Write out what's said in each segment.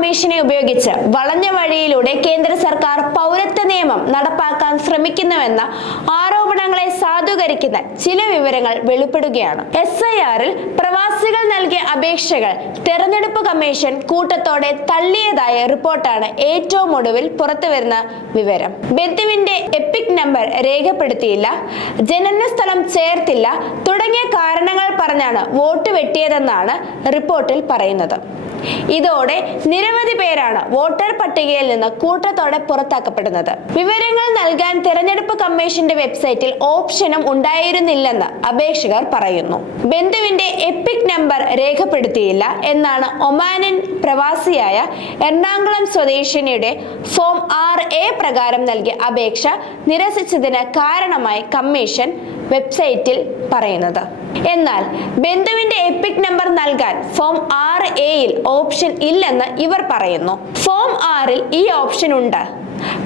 കമ്മീഷനെ ഉപയോഗിച്ച് വളഞ്ഞ വഴിയിലൂടെ കേന്ദ്ര സർക്കാർ പൗരത്വ നിയമം നടപ്പാക്കാൻ ശ്രമിക്കുന്നുവെന്ന ആരോപണങ്ങളെ സാധൂകരിക്കുന്ന ചില വിവരങ്ങൾ വെളിപ്പെടുകയാണ്. SIR-ൽ പ്രവാസികൾ നൽകിയ അപേക്ഷകൾ തെരഞ്ഞെടുപ്പ് കമ്മീഷൻ കൂട്ടത്തോടെ തള്ളിയതായ റിപ്പോർട്ടാണ് ഏറ്റവും ഒടുവിൽ പുറത്തുവരുന്ന വിവരം. ബന്ധുവിന്റെ എപ്പിക് നമ്പർ രേഖപ്പെടുത്തിയില്ല, ജനന സ്ഥലം ചേർത്തില്ല തുടങ്ങിയ കാരണങ്ങൾ പറഞ്ഞാണ് വോട്ട് വെട്ടിയതെന്നാണ് റിപ്പോർട്ടിൽ പറയുന്നത്. ഇതോടെ നിരവധി പേരാണ് വോട്ടർ പട്ടികയിൽ നിന്ന് കൂട്ടത്തോടെ പുറത്താക്കപ്പെടുന്നത്. വിവരങ്ങൾ നൽകാൻ തെരഞ്ഞെടുപ്പ് കമ്മീഷന്റെ വെബ്സൈറ്റിൽ ഓപ്ഷനും ഉണ്ടായിരുന്നില്ലെന്ന് അപേക്ഷകർ പറയുന്നു. ബന്ധുവിന്റെ എപ്പിക് നമ്പർ രേഖപ്പെടുത്തിയില്ല എന്നാണ് ഒമാനിൻ പ്രവാസിയായ എറണാകുളം സ്വദേശിനിയുടെ ഫോം 6A പ്രകാരം നൽകിയ അപേക്ഷ നിരസിച്ചതിന് കാരണമായി കമ്മീഷൻ വെബ്സൈറ്റിൽ പറയുന്നത്. എന്നാൽ ബന്ധുവിന്റെ എപ്പിക് നമ്പർ നൽകാൻ ഫോം 6A-യിൽ ഓപ്ഷൻ ഇല്ലെന്ന് ഇവർ പറയുന്നു. ഫോം 6-ൽ ഈ ഓപ്ഷൻ ഉണ്ട്.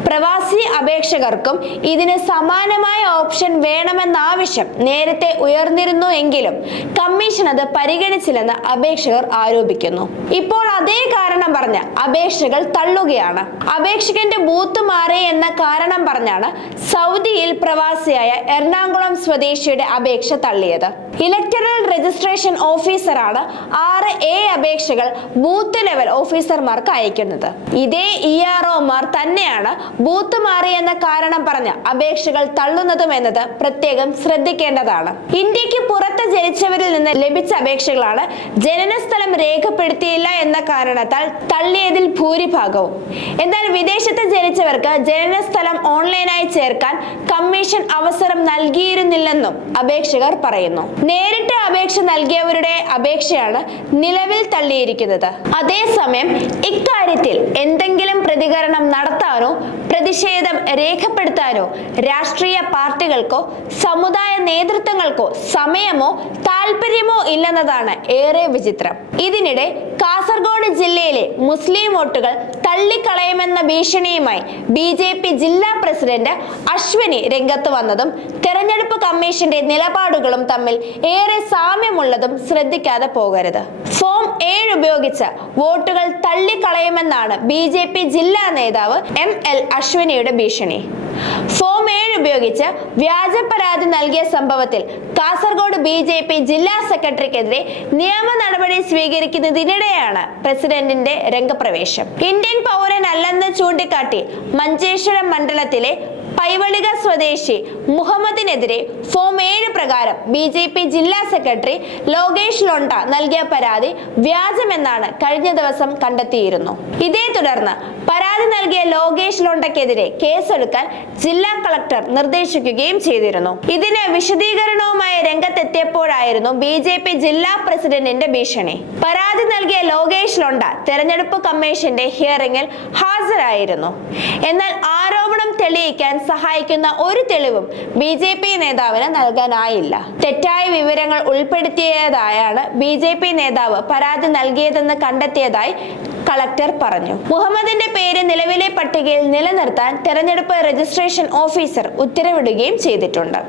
പ്രവാസി അപേക്ഷകർക്കും ഇതിന് സമാനമായ ഓപ്ഷൻ വേണമെന്ന ആവശ്യം നേരത്തെ ഉയർന്നിരുന്നു എങ്കിലും കമ്മീഷൻ അത് പരിഗണിച്ചില്ലെന്ന് അപേക്ഷകർ ആരോപിക്കുന്നു. ഇപ്പോൾ അതേ കാരണം പറഞ്ഞ് അപേക്ഷകൾ തള്ളുകയാണ്. അപേക്ഷകന്റെ ബൂത്ത് മാറി എന്ന കാരണം പറഞ്ഞാണ് സൗദിയിൽ പ്രവാസിയായ എറണാകുളം സ്വദേശിയുടെ അപേക്ഷ തള്ളിയത്. ഇലക്ടറൽ രജിസ്ട്രേഷൻ ഓഫീസറാണ് 6A അപേക്ഷകൾ ബൂത്ത് ലെവൽ ഓഫീസർമാർക്ക് അയക്കുന്നത്. ഇതേ ERO-മാർ തന്നെയാണ് ബൂത്ത് മാറി എന്ന കാരണം പറഞ്ഞ് അപേക്ഷകൾ തള്ളുന്നതും എന്നത് പ്രത്യേകം ശ്രദ്ധിക്കേണ്ടതാണ്. ഇന്ത്യക്ക് പുറത്ത് ജനിച്ചവരിൽ നിന്ന് ലഭിച്ച അപേക്ഷകളാണ് ജനനസ്ഥലം രേഖപ്പെടുത്തിയില്ല എന്ന കാരണത്താൽ തള്ളിയതിൽ ഭൂരിഭാഗവും. എന്നാൽ വിദേശത്ത് ജനിച്ചവർക്ക് ജനനസ്ഥലം ഓൺലൈനായി ചേർക്കാൻ കമ്മീഷൻ അവസരം നൽകിയിരുന്നില്ലെന്നും അപേക്ഷകർ പറയുന്നു. നേരിട്ട് അപേക്ഷ നൽകിയവരുടെ അപേക്ഷയാണ് നിലവിൽ തള്ളിയിരിക്കുന്നത്. അതേസമയം ഇക്കാര്യത്തിൽ എന്തെങ്കിലും പ്രതികരണം നടത്താനോ പ്രതിഷേധം രേഖപ്പെടുത്താനോ രാഷ്ട്രീയ പാർട്ടികൾക്കോ സമുദായ നേതൃത്വങ്ങൾക്കോ സമയമോ താല്പര്യമോ ഇല്ലെന്നതാണ് ഏറെ വിചിത്രം. ഇതിനിടെ കാസർഗോഡ് ജില്ലയിലെ മുസ്ലിം വോട്ടുകൾ തള്ളിക്കളയുമെന്ന ഭീഷണിയുമായി BJP ജില്ലാ പ്രസിഡന്റ് അശ്വനി രംഗത്ത് വന്നതും തെരഞ്ഞെടുപ്പ് കമ്മീഷന്റെ നിലപാടുകളും തമ്മിൽ ഏറെ സാമ്യമുള്ളതും ശ്രദ്ധിക്കാതെ പോകരുത്. ഫോം 7 ഉപയോഗിച്ച് വോട്ടുകൾ തള്ളിക്കളയുമെന്നാണ് BJP ജില്ലാ നേതാവ് ML അശ്വനിയുടെ ഭീഷണി. ഫോം 7 ഉപയോഗിച്ച് വ്യാജ പരാതി നൽകിയ സംഭവത്തിൽ കാസർഗോഡ് BJP ജില്ലാ സെക്രട്ടറിക്കെതിരെ നിയമ നടപടി സ്വീകരിക്കുന്നതിനിടെയാണ് പ്രസിഡന്റിന്റെ രംഗപ്രവേശം. ഇന്ത്യൻ പൗരനല്ലെന്ന് ചൂണ്ടിക്കാട്ടി മഞ്ചേശ്വരം മണ്ഡലത്തിലെ പൈവളിക സ്വദേശി മുഹമ്മദിനെതിരെ ഫോം 7 പ്രകാരം BJP ജില്ലാ സെക്രട്ടറി ലോകേഷ് ലോണ്ട നൽകിയ പരാതി വ്യാജമെന്നാണ് കഴിഞ്ഞ ദിവസം കണ്ടെത്തിയിരുന്നു. ഇതേ തുടർന്ന് പരാതി നൽകിയ ലോകേഷ് ലോണ്ടയ്ക്കെതിരെ കേസെടുക്കാൻ ജില്ലാ കളക്ടർ നിർദ്ദേശിക്കുകയും ചെയ്തിരുന്നു. ഇതിന് വിശദീകരണവുമായി രംഗത്തെത്തിയപ്പോഴായിരുന്നു BJP ജില്ലാ പ്രസിഡന്റിന്റെ ഭീഷണി. പരാതി നൽകിയ ലോകേഷ് ലോണ്ട തെരഞ്ഞെടുപ്പ് കമ്മീഷന്റെ ഹിയറിംഗിൽ ഹാജരായിരുന്നു. എന്നാൽ ആരോപണം തെളിയിക്കാൻ സഹായിക്കുന്ന ഒരു തെളിവും BJP നേതാവിന് നൽകാനായില്ല. തെറ്റായ വിവരങ്ങൾ ഉൾപ്പെടുത്തിയതായാണ് BJP നേതാവ് പരാതി നൽകിയതെന്ന് കണ്ടെത്തിയതായി കളക്ടർ പറഞ്ഞു. മുഹമ്മദിന്റെ പേര് നിലവിലെ പട്ടികയിൽ നിലനിർത്താൻ തെരഞ്ഞെടുപ്പ് രജിസ്ട്രേഷൻ ഓഫീസർ ഉത്തരവിടുകയും ചെയ്തിട്ടുണ്ട്.